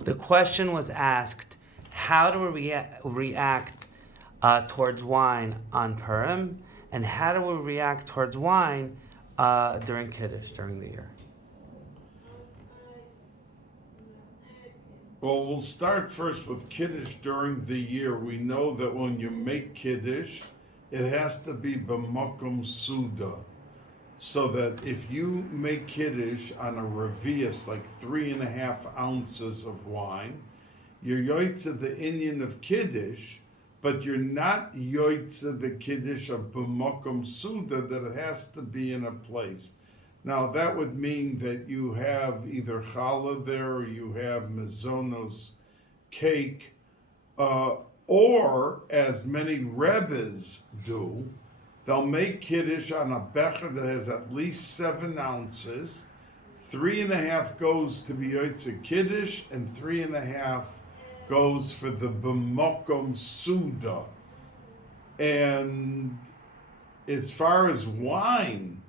The question was asked, how do we react towards wine on Purim, and how do we react towards wine during Kiddush, during the year? Well, we'll start first with Kiddush during the year. We know that when you make Kiddush, it has to be b'makom suda. So that if you make Kiddush on a revius, like 3.5 ounces of wine, you're yoitza the inyan of Kiddush, but you're not yoitza the Kiddush of b'makom suda, that it has to be in a place. Now that would mean that you have either challah there, or you have mezonos, cake, or as many rebbes do, they'll make Kiddush on a becher that has at least 7 ounces. 3.5 goes to be Yotze Kiddush, and 3.5 goes for the b'makom suda. And as far as wine,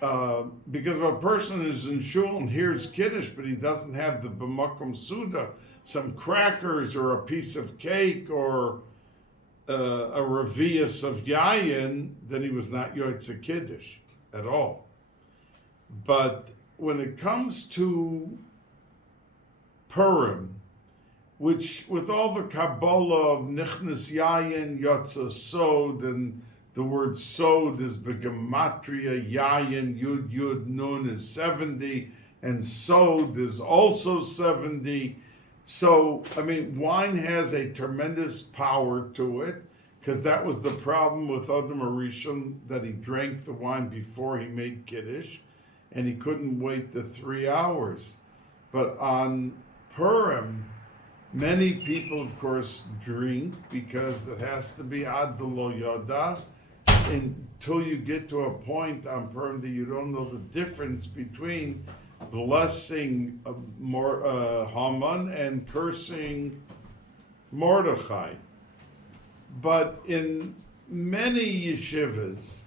because if a person is in shul and hears Kiddush, but he doesn't have the b'makom suda, some crackers or a piece of cake or a revius of yayin, then he was not Yotze Kiddush at all. But when it comes to Purim, which with all the Kabbalah of Nichnas Yayin, Yotze Sod, and the word Sod is begematria, Yayin, Yud, Yud, Nun is 70, and Sod is also 70. So, I mean, wine has a tremendous power to it, because that was the problem with Adam Arishon, that he drank the wine before he made Kiddush, and he couldn't wait the 3 hours. But on Purim, many people, of course, drink, because it has to be ad lo yoda, until you get to a point on Purim that you don't know the difference between blessing Haman and cursing Mordechai. But in many yeshivas,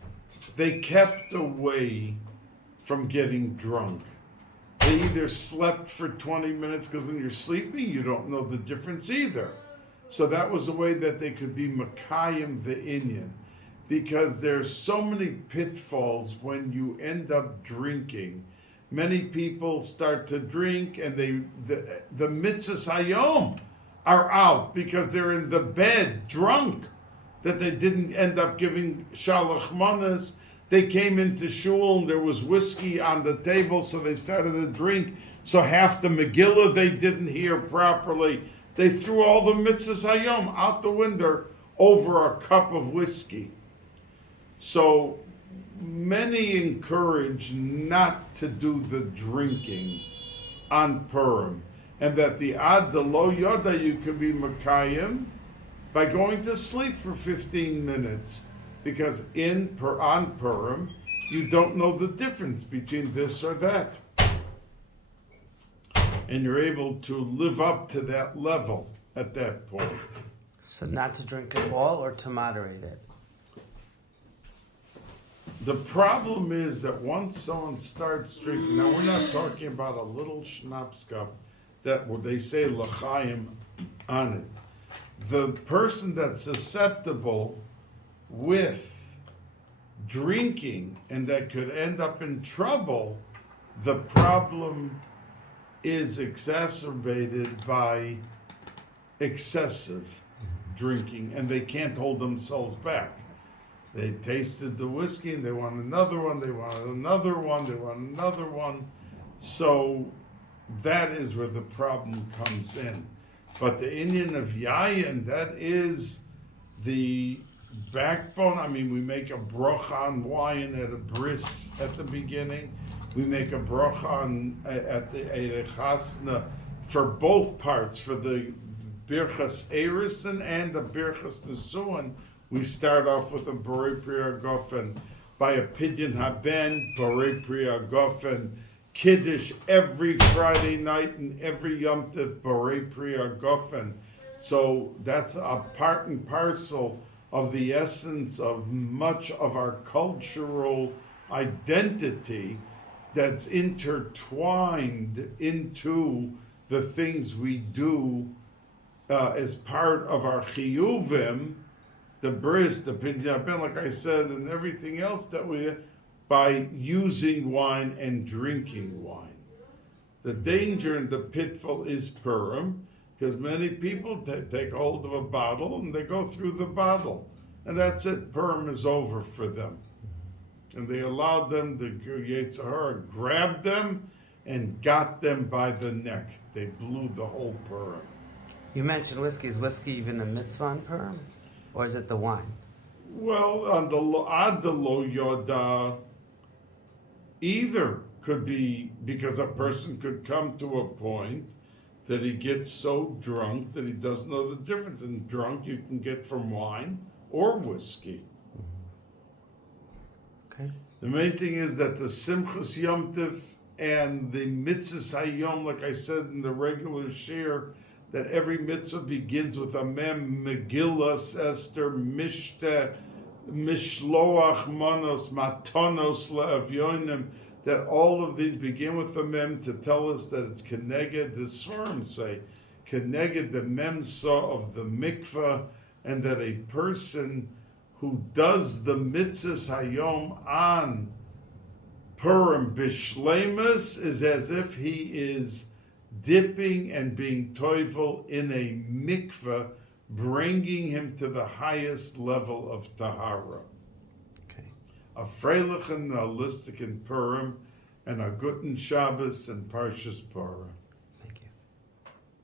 they kept away from getting drunk. They either slept for 20 minutes, because when you're sleeping, you don't know the difference either. So that was a way that they could be Makayim the Inyan. Because there's so many pitfalls when you end up drinking. Many people start to drink, and the mitzvahs hayom are out because they're in the bed drunk, that they didn't end up giving shalach manas. They came into shul and there was whiskey on the table, so they started to drink. So half the Megillah they didn't hear properly. They threw all the mitzvahs hayom out the window over a cup of whiskey. So many encourage not to do the drinking on Purim, and that the ad lo yoda you can be makayim by going to sleep for 15 minutes, because on Purim you don't know the difference between this or that, and you're able to live up to that level at that point. So not to drink at all, or to moderate it? The problem is that once someone starts drinking, now we're not talking about a little schnapps cup that they say l'chaim on it. The person that's susceptible with drinking and that could end up in trouble, the problem is exacerbated by excessive drinking, and they can't hold themselves back. They tasted the whiskey and they want another one, they want another one, they want another one. So that is where the problem comes in. But the Indian of Yayin, that is the backbone. I mean, we make a bracha on wine at a bris at the beginning. We make a bracha on at the chasna for both parts, for the birchas erison and the birchas nesuin. We start off with a borei pri hagofen, by a pidyon haben, borei pri hagofen, kiddush every Friday night and every Yom Tov, borei pri hagofen. So that's a part and parcel of the essence of much of our cultural identity that's intertwined into the things we do as part of our chiyuvim, the bris, the pinyaben, like I said, and everything else that we, by using wine and drinking wine. The danger and the pitfall is Purim, because many people take hold of a bottle and they go through the bottle, and that's it. Purim is over for them, and they allowed them, the Yetzer Hara grabbed them and got them by the neck. They blew the whole Purim. You mentioned whiskey. Is whiskey even a mitzvah on Purim? Or is it the wine? Well, on the Ad Lo Yoda, either could be, because a person could come to a point that he gets so drunk that he doesn't know the difference. And drunk you can get from wine or whiskey. Okay. The main thing is that the Simchas Yom Tov and the Mitzvahs Hayom, like I said in the regular share, that every mitzvah begins with a mem, Megillas, Esther, Mishte, Mishloach, Manos, Matonos, Le'avyonim, that all of these begin with the mem to tell us that it's Keneged, the Svarim say, Keneged, the memsa of the mikvah, and that a person who does the mitzvahs hayom on Purim bishleimus is as if he is dipping and being toivel in a mikvah, bringing him to the highest level of tahara. Okay. A freilichen, a listik in Purim, and a guten Shabbos and Parshas Parah.